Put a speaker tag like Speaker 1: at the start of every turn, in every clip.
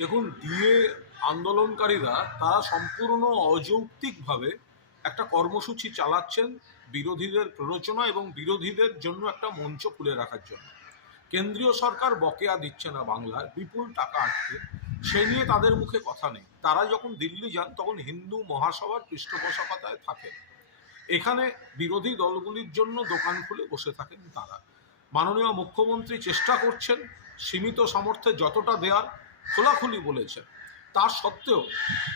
Speaker 1: দেখুন ডিএ আন্দোলনকারীরা, তারা সম্পূর্ণ অযৌক্তিকভাবে একটা কর্মসূচি চালাচ্ছেন বিরোধীদের প্ররোচনা এবং বিরোধীদের জন্য একটা মঞ্চ খুলে রাখার জন্য। কেন্দ্রীয় সরকার বকেয়া দিচ্ছে না বাংলার বিপুল টাকা আটকে, সে নিয়ে তাদের মুখে কথা নেই। তারা যখন দিল্লি যান, তখন হিন্দু মহাসভার পৃষ্ঠপোষকতায় থাকেন। এখানে বিরোধী দলগুলির জন্য দোকান খুলে বসে থাকেন তারা। মাননীয় মুখ্যমন্ত্রী চেষ্টা করছেন সীমিত সামর্থ্যে যতটা দেওয়ার খোলাখুলি বলেছেন। তা সত্ত্বেও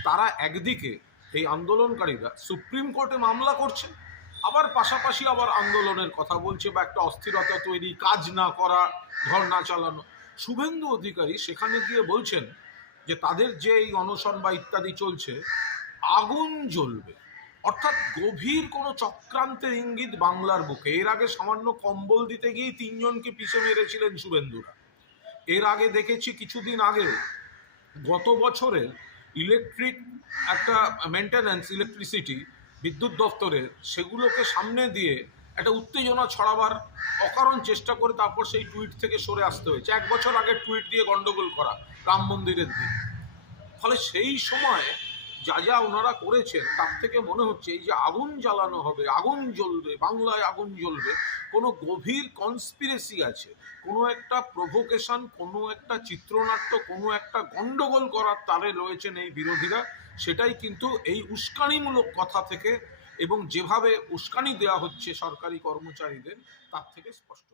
Speaker 1: তারা একদিকে এই আন্দোলনকারীরা সুপ্রিম কোর্টে মামলা করছে, আবার পাশাপাশি আবার আন্দোলনের কথা বলছে বা একটা অস্থিরতা তৈরি কাজ না করা ধর্ণা চালানো। শুভেন্দু অধিকারী সেখানে গিয়ে বলছেন যে তাদের যে এই অনশন বা ইত্যাদি চলছে, আগুন জ্বলবে। অর্থাৎ গভীর কোনো চক্রান্তের ইঙ্গিত বাংলার বুকে। এর আগে সামান্য কম্বল দিতে গিয়েই তিনজনকে পিছে মেরেছিলেন শুভেন্দুরা। এর আগে দেখেছি কিছুদিন আগে, গত বছরের ইলেকট্রিক একটা মেনটেন্যান্স ইলেকট্রিসিটি বিদ্যুৎ দপ্তরের সেগুলোকে সামনে দিয়ে একটা উত্তেজনা ছড়াবার অকারণ চেষ্টা করে তারপর সেই টুইট থেকে সরে আসতে হয়েছে। এক বছর আগে টুইট দিয়ে গন্ডগোল করা রাম মন্দিরের দিন ফলে সেই সময় যা যা ওনারা করেছেন, তার থেকে মনে হচ্ছে এই যে আগুন জ্বালানো হবে, আগুন জ্বলবে, বাংলায় আগুন জ্বলবে, কোনো গভীর কনস্পিরেসি আছে, কোনো একটা প্রভোকেশন কোনো একটা চিত্রনাট্য, কোনো একটা গন্ডগোল করার তারে রয়েছেন এই বিরোধীরা, সেটাই কিন্তু এই উস্কানিমূলক কথা থেকে এবং যেভাবে উস্কানি দেওয়া হচ্ছে সরকারি কর্মচারীদের, তার থেকে স্পষ্ট